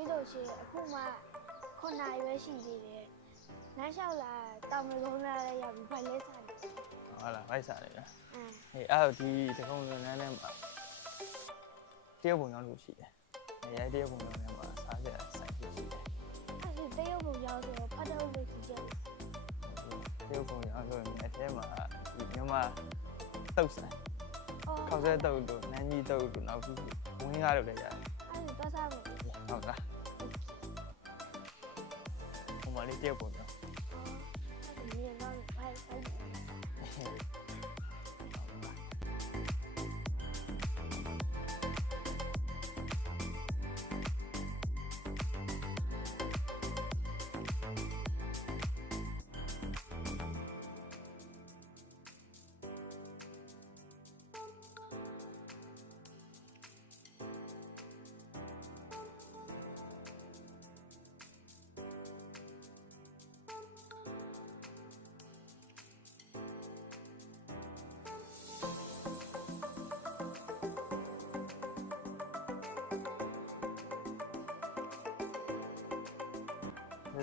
ပြီးလို့ရှိရင်အခုမှ9 နာရီပဲရှိသေးတယ်။လမ်းလျှောက်လာတောင်ငကုန်းလာလည်းရောက်ပြီးဖိုင်လေးစားတယ်။ ဟုတ်လားဗိုက်စားတယ်နော်ဟေးအဲ့တော့ဒီတကုံလမ်းထဲမှာတရုတ်ပုံရောက်လို့ရှိတယ်ရဲတရုတ်ပုံရောက်ထဲမှာစားကြဆိုင်ဖြစ်ရှိတယ် အဲ့ဒီတရုတ်ပုံရောက်ဆိုတော့ဖတ်တော့လို့ရှိကြတယ် တရုတ်ပုံရောက်လို့အထဲမှာဒီမြန်မာတုတ်ဆိုင် ။အော် ခောက်ဆဲတုတ်တို့နန်းကြီးတုတ်တို့နောက်ပြီးဝင်းကားတို့လည်းရတယ် အဲ့ဒီသွားစားမယ်။ ဟုတ်လားဟိုမှာလေးတရုတ်ပုံရောက် အဲ့ဒီမြေတော့ဖိုင်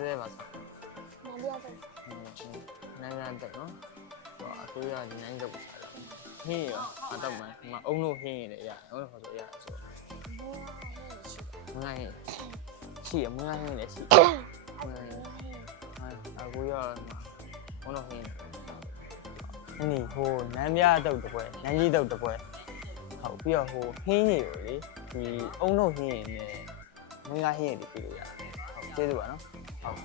နဲပါစား နားရတဲ့ နန်းရန်တက်နော်ဟိုအကိုရဒီနန်းတုတ်စားတယ်ဟင်းရောအတော့မှအုံလို့ဟင်းရတယ်ရအုံလို့ခေါ်ဆိုရဆို မိုးဟဲ့ရှိတယ် မွန်းဟင်းရှိရမွန်းဟင်းလည်းရှိ ။အဲ့ဒီ အကိုရအုံလို့ဟင်းအင်းဒီဟိုနန်းပြတုတ်တပွဲနန်းကြီးတုတ်တပွဲဟုတ်ပြီးတော့ဟိုဟင်းကြီးကိုလေဒီအုံလို့ဟင်းရနဲ့မင်းကဟင်းရဒီပြလို့ရတယ်ဟုတ်ကျေးဇူးပါနော်ဟုတ်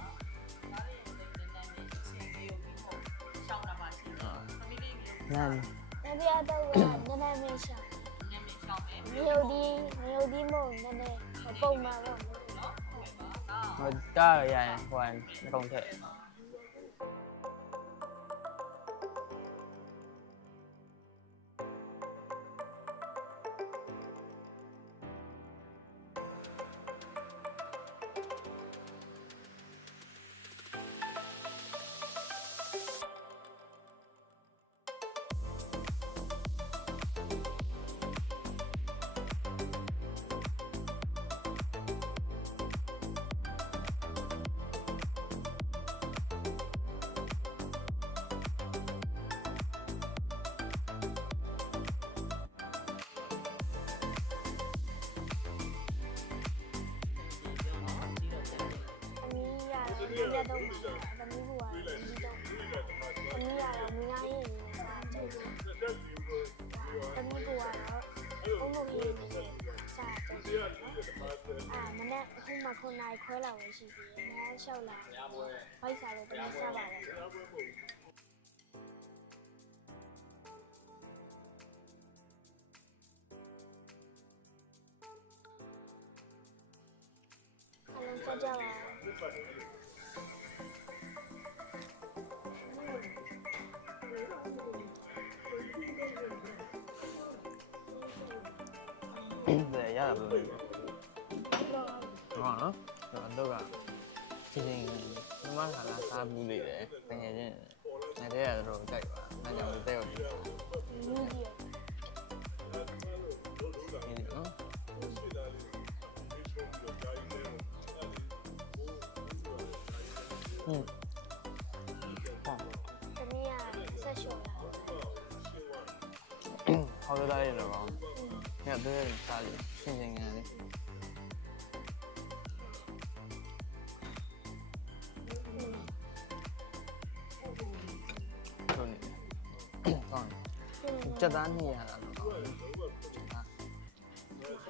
နန်း နားရတော့နည်းနည်းမရှာ။မြို့ဒီမို့နည်းနည်းပုံမှန်တော့ ဟိုတားရရင်ဟိုနှကုံထက် အမီးရတော့မရတော့မှာသမီးကလည်းဒီတော့အမီးရတော့မင်းသားရေးနေစားကြည့်သမီးကတော့အုံလို့ရေးနေစားကြည့်မနေ့အခုမှ9 နာရီခွဲလောက်ပဲရှိသေးတယ်။လမ်းလျှောက်လာဘိုက်စားလို့သမီးစားပါတယ်အလုံးစားကြပါ 对，ရတာဘယ်လိုလဲဟုတ်နော်တော့ကချင်းချင်းဒီမှာခါလာစားဘူးလေတယ်တကယ်ချင်းငါတည်းကတော့ကြိုက်ပါငါကြောင့်တက်ရောက်ပြီ မီဒီယာ ဒီနော်ဟင်းဟော သမီးကဆက်လျှော်လာ ဟောတာရတော့ညတဲ့စားလို့ချင်းချင်းကန်လေဟုတ်နေဟုတ်စက်သားနေရတာတော့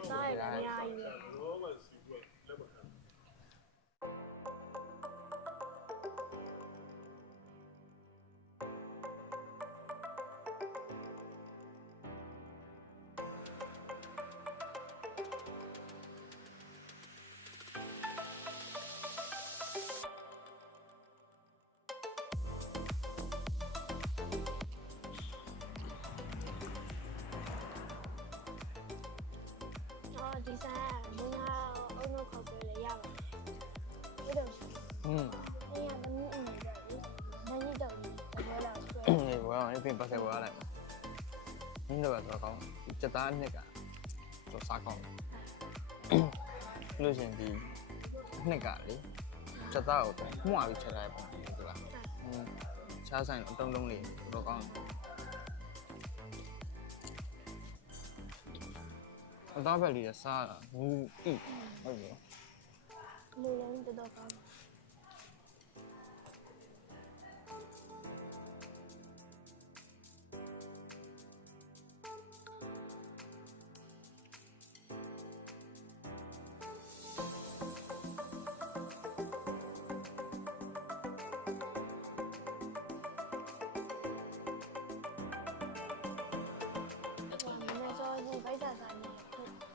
စားရအများကြီး ဒီစားမင်းကအုံလို့ခေါ်ပေးလေရပါတယ်ပြီးတော့ 哎呀，那你那你等我了， နေဝါအဲ့ပြင်ပတ်ဆက်ဝါလိုက်နင်းတော့တော့ကောင်းစက်သားနှစ်ကတော့စားကောင်းလို့ရှင်ဒီ နှစ်ကလေချက်သားကိုမှုအောင်ချက်လိုက်ပါဟုတ်လားချားဆိုင်အတုံးလုံးလေးတော့ကောင်းအသားပဲလေးစားတာဘူးတိဟုတ်ပြီ လူလည်းတော်တော်ကောင်း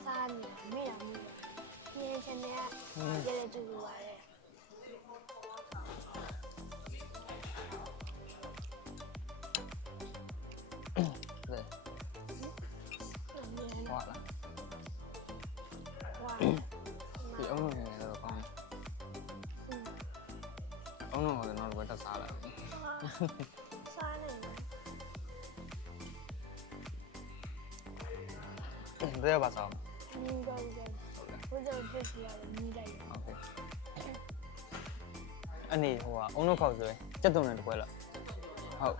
စားနေမိရမိပြင်းချင်တဲ့ရဲရဲတူတူပါတယ် 对，哇了， ဝါ ဒီအုံးလုံးငယ်တော့ကောင်းတယ်အုံးလုံးကလည်းနောက်တစ်ခါတက်စားလာပြီ စားနေတယ် ဘယ်ပါစား မြင်းတော့တယ်ဘုရားပြည့်စုံရတယ်မြင်းလိုက်တယ် โอเคအနေဟိုကအုံးလုံးခေါက်ဆိုရင်စက်တုံနဲ့တပွဲလားဟုတ်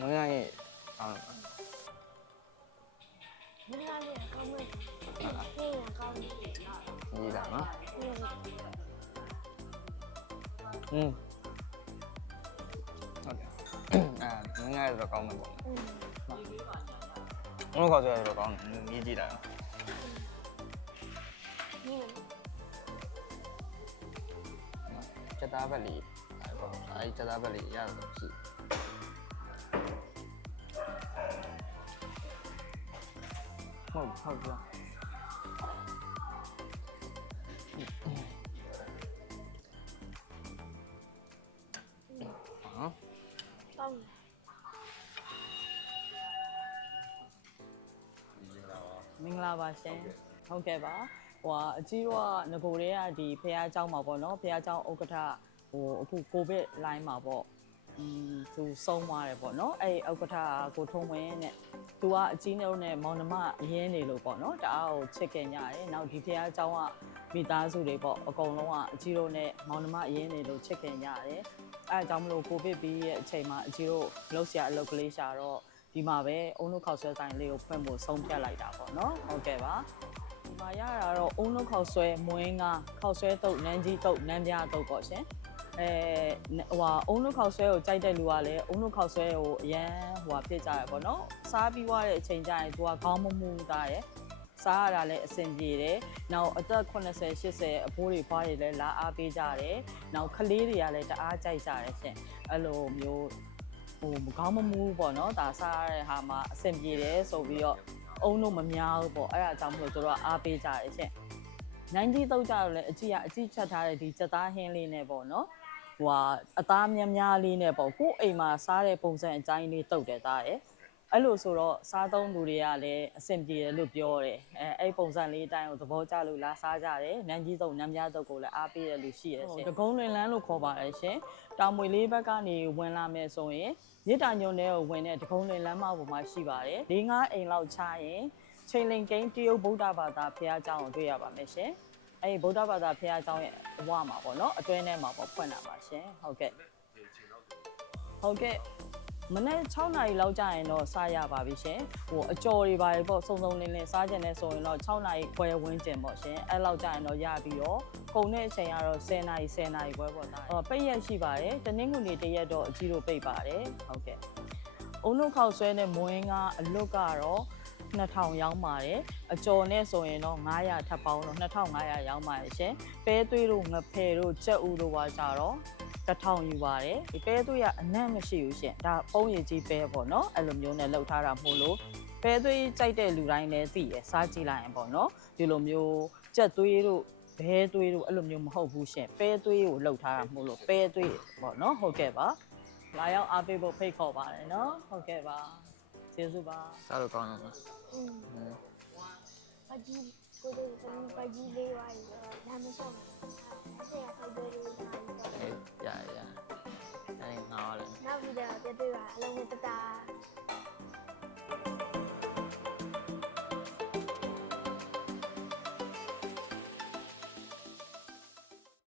မင်းရဲ့အော် မြင်းလိုက်တယ်ကောင်းမယ်ပြင်းရကောင်းတယ် ကြီးတာနော် ပြင်း ဟုတ်တယ်မင်းရဲ့တော့ကောင်းမှာပေါ့ဘုံခေါ်ဆိုရတော့ကောင်းတယ်မြည်ကြည့်တာ မြင်း စက်သားဘက်လေးအဲဒီစက်သားဘက်လေးရတော့ရှိဟုတ်ပြ ကောင်း မင်္ဂလာပါရှင်ဟုတ်ကဲ့ပါဟိုအကြီးတော့ငကိုတွေကဒီဖះเจ้าမှာပေါ့နော်ဖះเจ้าဥက္ကဋ္ဌဟိုအခုကိုဗစ်လိုင်းမှာပေါ့သူဆုံးသွားတယ်ပေါ့နော်အဲ့ဥက္ကဋ္ဌကိုထုံးဝင်းနဲ့သူကအကြီးနဲ့မောင်နှမအရင်နေလို့ပေါ့နော်တအားကိုချစ်ခင်ကြတယ်နောက်ဒီဖះเจ้าကမိသားစုတွေပေါ့အကုန်လုံးကအကြီးတို့နဲ့မောင်နှမအရင်နေလို့ချစ်ခင်ကြတယ်အဲအကြောင်းမလို့ကိုဗစ်ပြီးရဲ့အချိန်မှာအကြီးတို့လှုပ်ရှားအလုပ်ကလေးရှာတော့ဒီမှာပဲအုံးလို့ခောက်ဆွဲဆိုင်လေးကိုဖွင့်ဖို့ဆုံးဖြတ်လိုက်တာပေါ့နော်ဟုတ်ကဲ့ပါဒီမှာရတာတော့အုံးလို့ခောက်ဆွဲမွေးငါခောက်ဆွဲတုတ်နန်းကြီးတုတ်နန်းပြားတုတ်ပေါ့ရှင်ဟိုအုံးလို့ခောက်ဆွဲကိုကြိုက်တဲ့လူကလည်းအုံးလို့ခောက်ဆွဲကိုအရန်ဟိုဖြစ်ကြရပေါ့နော်စားပြီးွားတဲ့အချိန်ကျရင်သူကခေါင်းမမူသားရယ်စားရတာလည်းအဆင်ပြေတယ်။နောက်အသက်80 80အဖိုးတွေဖွားတွေလည်းလာအားပေးကြတယ်။နောက်ကလေးတွေကလည်းတအားကြိုက်ကြတယ်ရှင်။အဲ့လိုမျိုးဟိုမကောင်းမမူးပေါ့နော်ဒါစားရတဲ့ဟာမှာအဆင်ပြေတယ်ဆိုပြီးတော့အုံးလို့မများဘူးပေါ့အဲ့ဒါကြောင့်မလို့တို့ကအားပေးကြတယ်ရှင်။နိုင်ကြီးတော့ကြတော့လေအကြည့်ချက်ထားတဲ့ဒီစက်သားဟင်းလေးနဲ့ပေါ့နော်။ဟိုအသားများများလေးနဲ့ပေါ့ကို့အိမ်မှာစားတဲ့ပုံစံအကြိုင်းလေးတုတ်တယ်သားရဲ့။အဲ့လိုဆိုတော့စားသုံးလူတွေကလည်းအဆင်ပြေတယ်လို့ပြောတယ်အဲ့ပုံစံလေးအတိုင်းကိုသဘောကျလို့လာစားကြတယ်နန်းကြီးတုပ်နန်းပြားတုပ်ကိုလည်းအားပေးတယ်လို့ရှိရရှင်တကုံးလွင်လန်းလို့ခေါ်ပါတယ်ရှင်တောင်မွေလေးဘက်ကနေဝင်လာမယ်ဆိုရင်မြစ်တာညုံထဲကိုဝင်တဲ့တကုံးလွင်လန်းမပေါ်မှာရှိပါတယ်၄-၅အိမ်လောက်ချရင်ချိန်လင်ကိန်းတရုတ်ဗုဒ္ဓဘာသာဘုရားကျောင်းကိုတွေ့ရပါမယ်ရှင်အဲ့ဗုဒ္ဓဘာသာဘုရားကျောင်းရဲ့အဝမှာပေါ့နော်အတွင်းထဲမှာပေါ့ဖွင့်တာပါရှင်ဟုတ်ကဲ့မနေ့6နာရီလောက်ကြာရင်တော့စားရပါပြီရှင်ဟိုအကြော်တွေပါလေပေါ့စုံစုံလင်းလင်းစားကြတယ်ဆိုရင်တော့6နာရီခွဲဝန်းကျင်ပေါ့ရှင်အဲ့လောက်ကြာရင်တော့ရပြီးတော့ကုန်တဲ့အချိန်ကတော့10နာရီခွဲပေါ့ဒါပိတ်ရက်ရှိပါတယ်တနင်္ဂနွေတရက်တော့အကြီးတို့ပိတ်ပါတယ်ဟုတ်ကဲ့အုံလုံးခောက်ဆွဲနဲ့မွေးကအလွတ်ကတော့2000ရောင်းပါတယ်အကျော်နဲ့ဆိုရင်တော့900ထပ်ပေါင်းတော့2500ရောင်းပါတယ်ရှင်ပဲသွေးတို့ငဖယ်တို့ကြက်ဥတို့ပါကြတော့1000ယူပါတယ်ဒီပဲသွေးကအနံ့မရှိဘူးရှင်ဒါပုံရည်ကြီးပဲပေါ့နော်အဲ့လိုမျိုးနဲ့လှုပ်ထားတာမို့လို့ပဲသွေးကြိုက်တဲ့လူတိုင်းလည်းသိရစားကြည့်လိုက်ရင်ပေါ့နော်ဒီလိုမျိုးကြက်သွေးတို့ဘဲသွေးတို့အဲ့လိုမျိုးမဟုတ်ဘူးရှင်ပဲသွေးကိုလှုပ်ထားတာမို့လို့ပဲသွေးပေါ့နော်ဟုတ်ကဲ့ပါလာရောက်အားပေးဖို့ဖိတ်ခေါ်ပါတယ်နော်ဟုတ်ကဲ့ပါကျေးဇူးပါ စားလို့ကောင်းတယ် အကြီး ကိုတို့ကဘကြီးလေးပါရီလမ်းမလျှောက်ဘူးအဲ့ဒါဆောက်ကြလေးပါရီ အေးရရအဲ့ငါရတယ် နောက်ပြီးတော့ပြတွေ့ပါအလုံးနဲ့တတာ